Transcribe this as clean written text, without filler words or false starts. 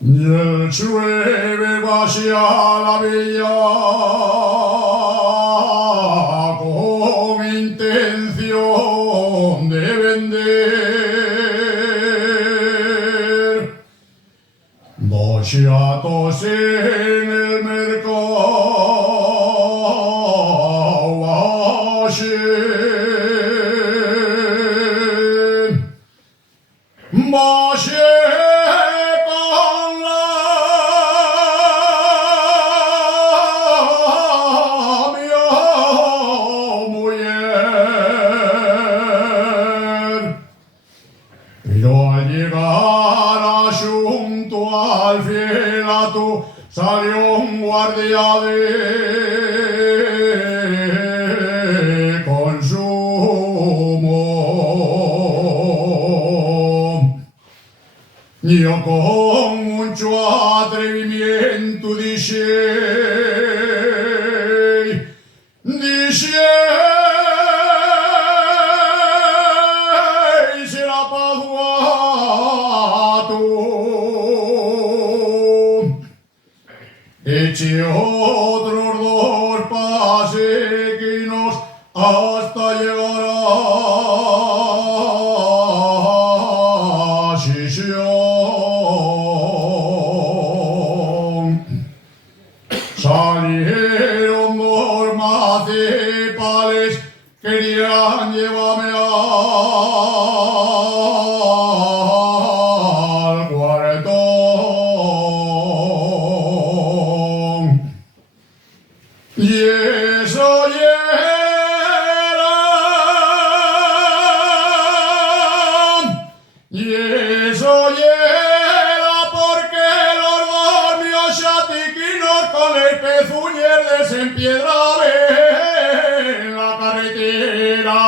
llueve vacía la villa con intención de vender bochiatos en el mercado vacío con la mia mujer, pero al llegar junto al fielato salió un guardia de consumo. Yo con mucho atrevimiento dije será paduato. Eche otros dos pasequinos hasta llegar a Sisión. Salieron dos macepales, querían llevarme al cuartón. Y eso era porque los dormios chatiquinos con el pezuñer desempiedraban en la carretera.